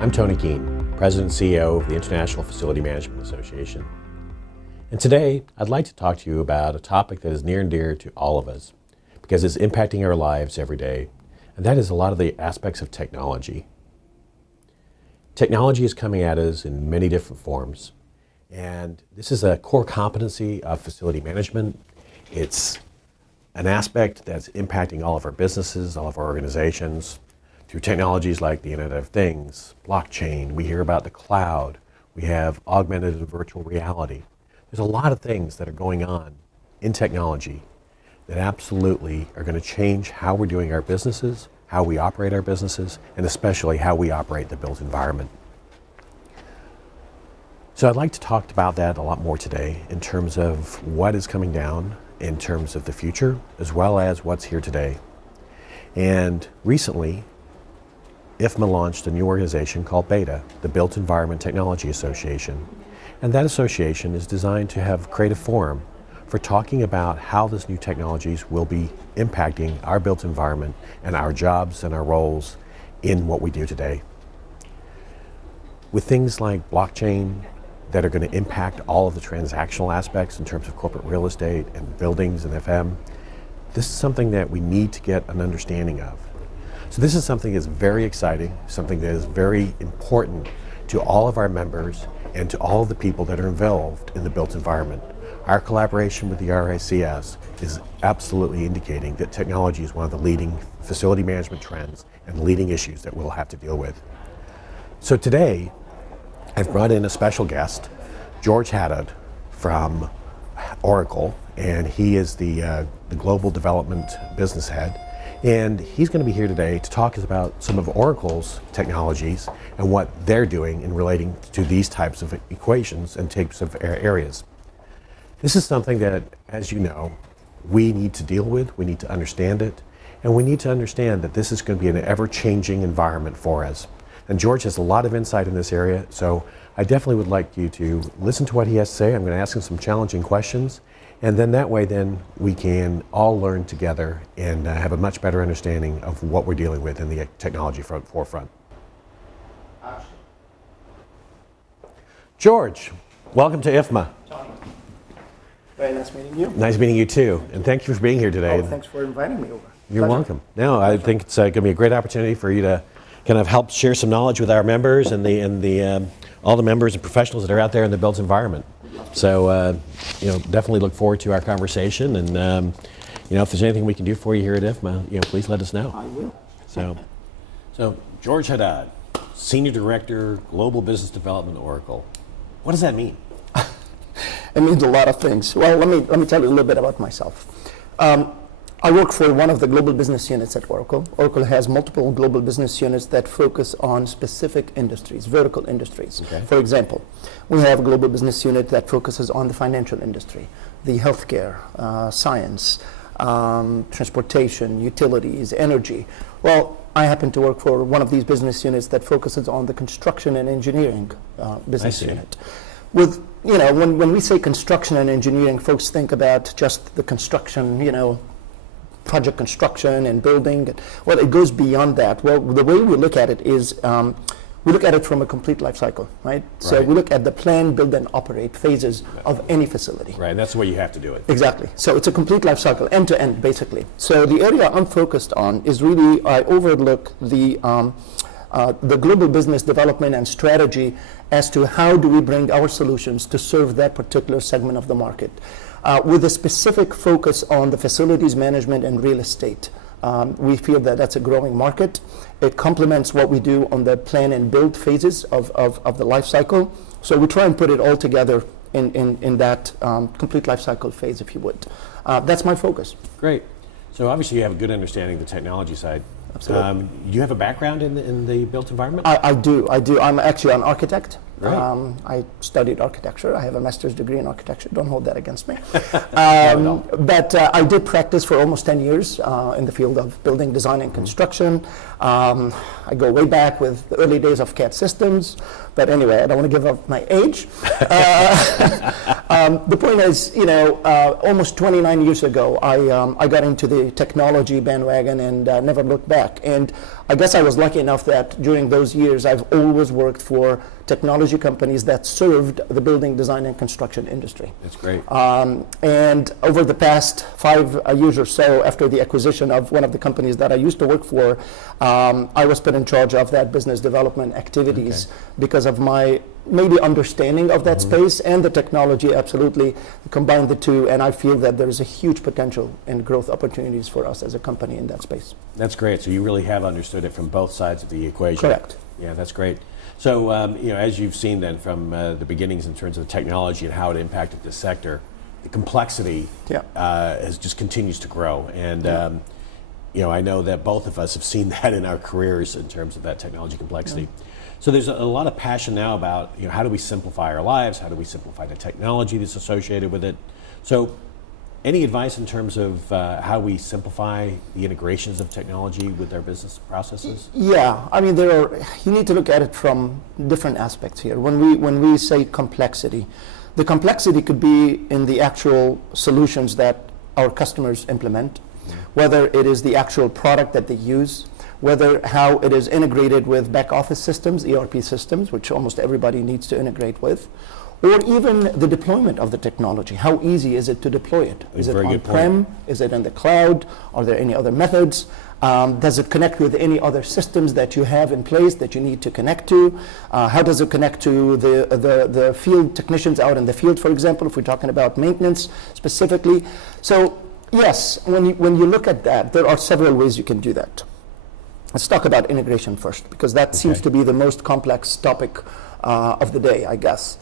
I'm Tony Keene, President and CEO of the International Facility Management Association. And today, I'd like to talk to you about a topic that is near and dear to all of us because it's impacting our lives every day, and that is a lot of the aspects of technology. Technology is coming at us in many different forms, and this is a core competency of facility management. It's an aspect that's impacting all of our businesses, all of our organizations, through technologies like the Internet of Things, blockchain. We hear about the cloud. We have augmented and virtual reality. There's a lot of things that are going on in technology that absolutely are going to change how we're doing our businesses, how we operate our businesses, and especially how we operate the built environment. So I'd like to talk about that a lot more today in terms of what is coming down, in terms of the future, as well as what's here today. And recently, IFMA launched a new organization called BETA, the Built Environment Technology Association. And that association is designed to have create a forum for talking about how these new technologies will be impacting our built environment and our jobs and our roles in what we do today. With things like blockchain that are going to impact all of the transactional aspects in terms of corporate real estate and buildings and FM, this is something that we need to get an understanding of. So this is something that's very exciting, something that is very important to all of our members and to all of the people that are involved in the built environment. Our collaboration with the RICS is absolutely indicating that technology is one of the leading facility management trends and leading issues that we'll have to deal with. So today, I've brought in a special guest, George Haddad from Oracle, and he is the Global Development Business Head. And he's going to be here today to talk about some of Oracle's technologies and what they're doing in relating to these types of equations and types of areas. This is something that, as you know, we need to deal with, we need to understand it, and we need to understand that this is going to be an ever-changing environment for us. And George has a lot of insight in this area, so I definitely would like you to listen to what he has to say. I'm going to ask him some challenging questions, and then that way then we can all learn together and have a much better understanding of what we're dealing with in the technology forefront. George, welcome to IFMA. Tony, very nice meeting you. Nice meeting you too, and thank you for being here today. Oh, thanks for inviting me over. You're welcome. No, I think it's going to be a great opportunity for you to kind of help share some knowledge with our members and all the members and professionals that are out there in the built environment. So, definitely look forward to our conversation, and if there's anything we can do for you here at IFMA, please let us know. I will. So George Haddad, Senior Director, Global Business Development, Oracle. What does that mean? It means a lot of things. Well, let me tell you a little bit about myself. I work for one of the global business units at Oracle. Oracle has multiple global business units that focus on specific industries, vertical industries. Okay. For example, we have a global business unit that focuses on the financial industry, the healthcare, science, transportation, utilities, energy. Well, I happen to work for one of these business units that focuses on the construction and engineering business unit. When we say construction and engineering, folks think about just the construction, project construction and building. Well, it goes beyond that. Well, the way we look at it is we look at it from a complete life cycle, right? So we look at the plan, build, and operate phases of any facility. Right, and that's the way you have to do it. Exactly. So it's a complete life cycle, end to end, basically. So the area I'm focused on is really, I overlook the global business development and strategy as to how do we bring our solutions to serve that particular segment of the market, with a specific focus on the facilities management and real estate. We feel that that's a growing market. It complements what we do on the plan and build phases of the life cycle. So we try and put it all together in that complete life cycle phase, if you would. That's my focus. Great. So obviously you have a good understanding of the technology side. Absolutely. Do you have a background in the built environment? I do. I'm actually an architect. Right. I studied architecture. I have a master's degree in architecture. Don't hold that against me. No. But I did practice for almost 10 years in the field of building design and construction. I go way back with the early days of CAD systems. But anyway, I don't want to give up my age. The point is, almost 29 years ago, I got into the technology bandwagon and never looked back. And I guess I was lucky enough that during those years, I've always worked for technology companies that served the building design and construction industry. That's great. And over the past 5 years or so, after the acquisition of one of the companies that I used to work for, I was put in charge of that business development activities because of my maybe understanding of that space and the technology. Absolutely combine the two, and I feel that there is a huge potential and growth opportunities for us as a company in that space. That's great. So you really have understood it from both sides of the equation. Correct. Yeah, that's great. So, as you've seen then from the beginnings in terms of the technology and how it impacted this sector, the complexity just continues to grow. And, I know that both of us have seen that in our careers in terms of that technology complexity. Yeah. So there's a lot of passion now about, how do we simplify our lives? How do we simplify the technology that's associated with it? So any advice in terms of how we simplify the integrations of technology with our business processes? Yeah, I mean, you need to look at it from different aspects here. When we say complexity, the complexity could be in the actual solutions that our customers implement, whether it is the actual product that they use, whether how it is integrated with back office systems, ERP systems, which almost everybody needs to integrate with, or even the deployment of the technology. How easy is it to deploy it? Is it on-prem? Is it in the cloud? Are there any other methods? Does it connect with any other systems that you have in place that you need to connect to? How does it connect to the field technicians out in the field, for example, if we're talking about maintenance specifically? So yes, when you look at that, there are several ways you can do that. Let's talk about integration first, because that seems to be the most complex topic of the day, I guess.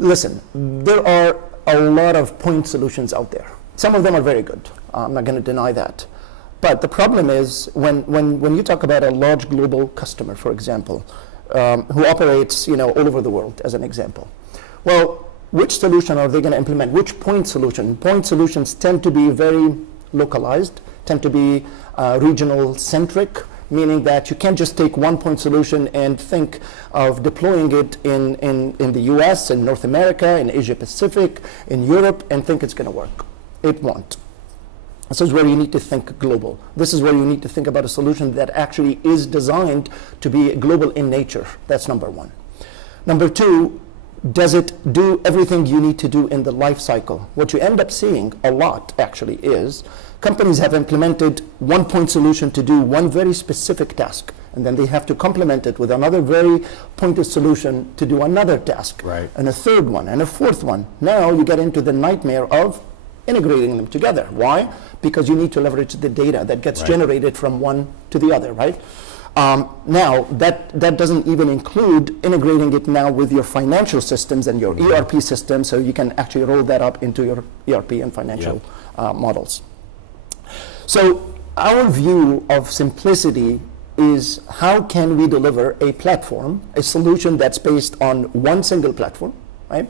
Listen, there are a lot of point solutions out there. Some of them are very good. I'm not going to deny that. But the problem is when you talk about a large global customer, for example, who operates all over the world, as an example. Well, which solution are they going to implement? Which point solution? Point solutions tend to be very localized, tend to be regional centric, meaning that you can't just take one point solution and think of deploying it in the US, in North America, in Asia Pacific, in Europe, and think it's going to work. It won't. This is where you need to think global. This is where you need to think about a solution that actually is designed to be global in nature. That's number one. Number two, does it do everything you need to do in the life cycle? What you end up seeing a lot actually is companies have implemented one point solution to do one very specific task, and then they have to complement it with another very pointed solution to do another task, right, and a third one, and a fourth one. Now you get into the nightmare of integrating them together. Why? Because you need to leverage the data that gets generated from one to the other, right? Now, that doesn't even include integrating it now with your financial systems and your ERP system, so you can actually roll that up into your ERP and financial models. So our view of simplicity is how can we deliver a platform, a solution that's based on one single platform, right?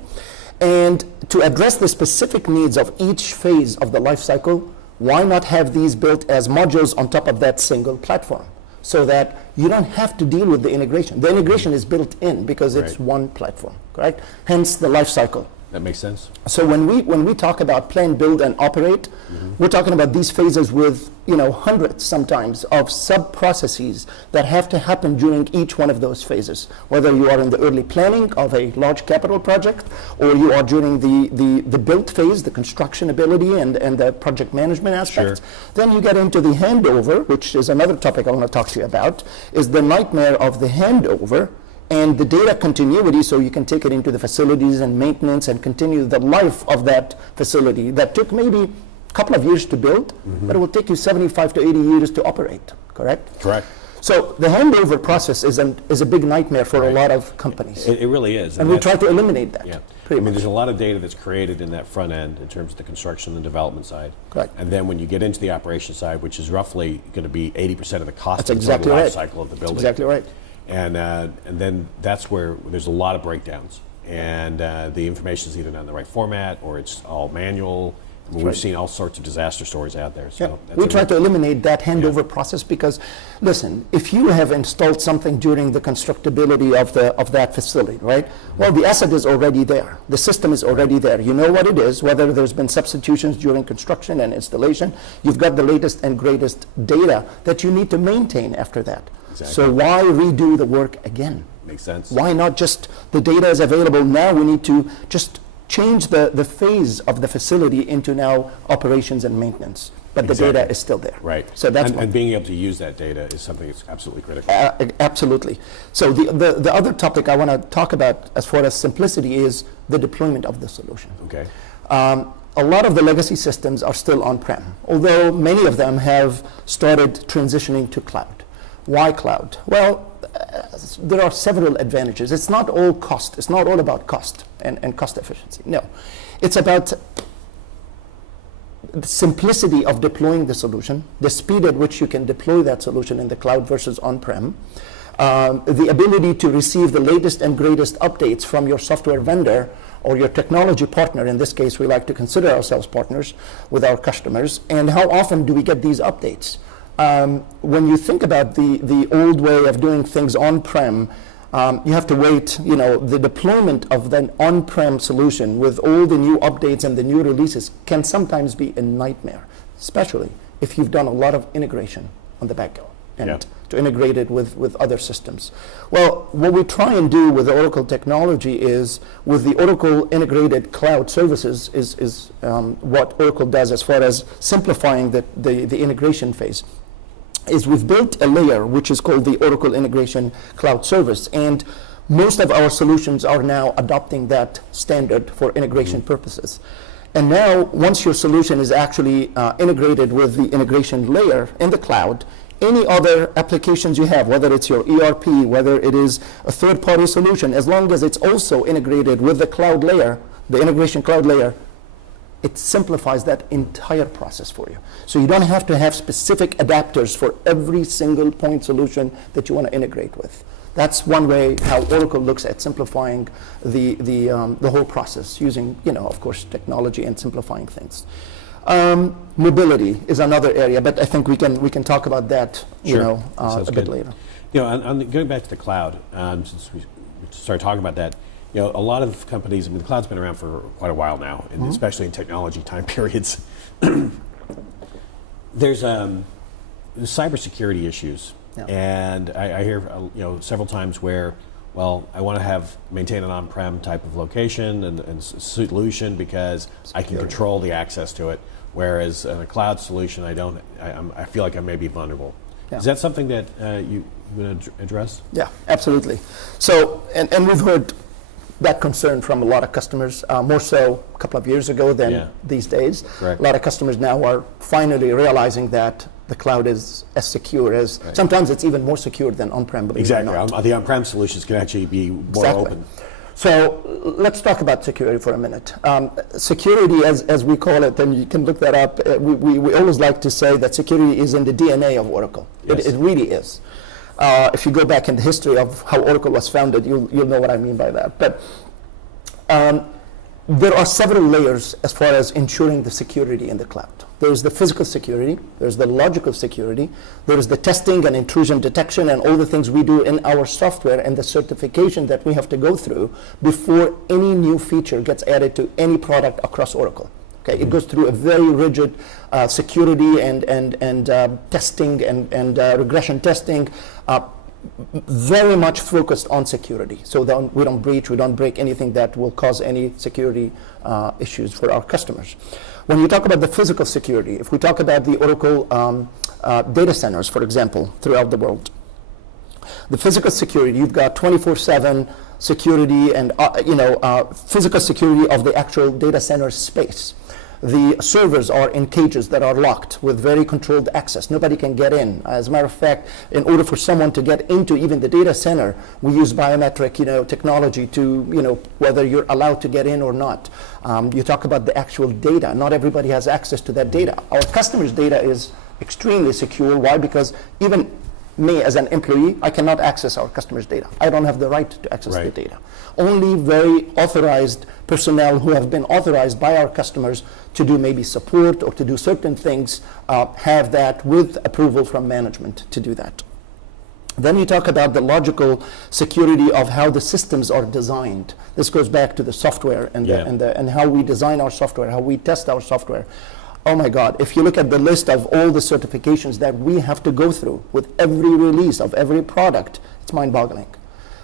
And to address the specific needs of each phase of the life cycle, why not have these built as modules on top of that single platform, so that you don't have to deal with the integration. The integration is built in because it's one platform, correct? Hence the life cycle. That makes sense. So when we talk about plan, build, and operate, we're talking about these phases with hundreds sometimes of sub-processes that have to happen during each one of those phases. Whether you are in the early planning of a large capital project, or you are during the build phase, the construction ability and the project management aspects. Then you get into the handover, which is another topic I want to talk to you about, is the nightmare of the handover and the data continuity, so you can take it into the facilities and maintenance and continue the life of that facility that took maybe a couple of years to build, but it will take you 75 to 80 years to operate, correct? Correct. So the handover process is a big nightmare for a lot of companies. It really is. And we try to eliminate that. Yeah. There's a lot of data that's created in that front end in terms of the construction and development side. Correct. And then when you get into the operation side, which is roughly going to be 80% of the cost of the exactly total right. life cycle of the building. That's exactly right. and then that's where there's a lot of breakdowns, and the information is either not in the right format or it's all manual. I mean, we've seen all sorts of disaster stories out there. So we try to eliminate that handover process because, listen, if you have installed something during the constructability of that facility, right? Well, the asset is already there. The system is already there. You know what it is, whether there's been substitutions during construction and installation. You've got the latest and greatest data that you need to maintain after that. Exactly. So why redo the work again? Makes sense. Why not just, the data is available now, we need to just change the phase of the facility into now operations and maintenance, but the data is still there. Right. So that's and being able to use that data is something that's absolutely critical. Absolutely. So the other topic I want to talk about as far as simplicity is the deployment of the solution. Okay. A lot of the legacy systems are still on-prem, although many of them have started transitioning to cloud. Why cloud? Well, there are several advantages. It's not all cost. It's not all about cost and cost efficiency. No. It's about the simplicity of deploying the solution, the speed at which you can deploy that solution in the cloud versus on-prem, the ability to receive the latest and greatest updates from your software vendor or your technology partner. In this case, we like to consider ourselves partners with our customers. And how often do we get these updates? When you think about the old way of doing things on-prem, you have to wait, the deployment of the on-prem solution with all the new updates and the new releases can sometimes be a nightmare, especially if you've done a lot of integration on the back end to integrate it with other systems. Well, what we try and do with the Oracle technology is, with the Oracle Integrated Cloud Services, is what Oracle does as far as simplifying the integration phase, is we've built a layer which is called the Oracle Integration Cloud Service, and most of our solutions are now adopting that standard for integration purposes. And now, once your solution is actually integrated with the integration layer in the cloud, any other applications you have, whether it's your ERP, whether it is a third-party solution, as long as it's also integrated with the cloud layer, the integration cloud layer, it simplifies that entire process for you. So you don't have to have specific adapters for every single point solution that you want to integrate with. That's one way how Oracle looks at simplifying the whole process, using, of course, technology and simplifying things. Mobility is another area, but I think we can talk about that, a bit later. Going back to the cloud, since we started talking about that, a lot of companies, the cloud's been around for quite a while now, and especially in technology time periods. There's cybersecurity issues, and I hear several times where, well, I want to maintain an on-prem type of location and solution because I can control the access to it, whereas in a cloud solution, I feel like I may be vulnerable. Is that something that you would address? Yeah, absolutely. So, and we've heard that concern from a lot of customers, more so a couple of years ago than these days. Correct. A lot of customers now are finally realizing that the cloud is as secure as, sometimes it's even more secure than on-prem, believe it or not. The on-prem solutions can actually be more open. So let's talk about security for a minute. Security, as we call it, and you can look that up, we always like to say that security is in the DNA of Oracle. Yes. It really is. If you go back in the history of how Oracle was founded, you'll know what I mean by that. But there are several layers as far as ensuring the security in the cloud. There's the physical security, there's the logical security, there's the testing and intrusion detection and all the things we do in our software and the certification that we have to go through before any new feature gets added to any product across Oracle. Okay, it goes through a very rigid security and testing and regression testing, very much focused on security. So we don't breach, we don't break anything that will cause any security issues for our customers. When you talk about the physical security, if we talk about the Oracle data centers, for example, throughout the world, the physical security, you've got 24/7 security and physical security of the actual data center space. The servers are in cages that are locked with very controlled access. Nobody can get in. As a matter of fact, in order for someone to get into even the data center, we use biometric technology to, whether you're allowed to get in or not. You talk about the actual data. Not everybody has access to that data. Our customers' data is extremely secure. Why? Because even me as an employee, I cannot access our customers' data. I don't have the right to access the Right. data. Only very authorized personnel who have been authorized by our customers to do maybe support or to do certain things have that with approval from management to do that. Then you talk about the logical security of how the systems are designed. This goes back to the software and, Yeah. and how we design our software, how we test our software. Oh my God, if you look at the list of all the certifications that we have to go through with every release of every product, it's mind-boggling.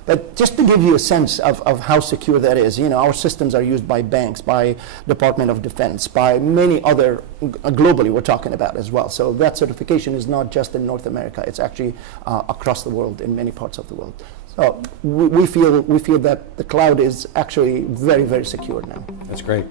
But just to give you a sense of how secure that is, you know, our systems are used by banks, by Department of Defense, by many other, globally we're talking about as well. So that certification is not just in North America, it's actually across the world, in many parts of the world. So we feel that the cloud is actually very, very secure now. That's great.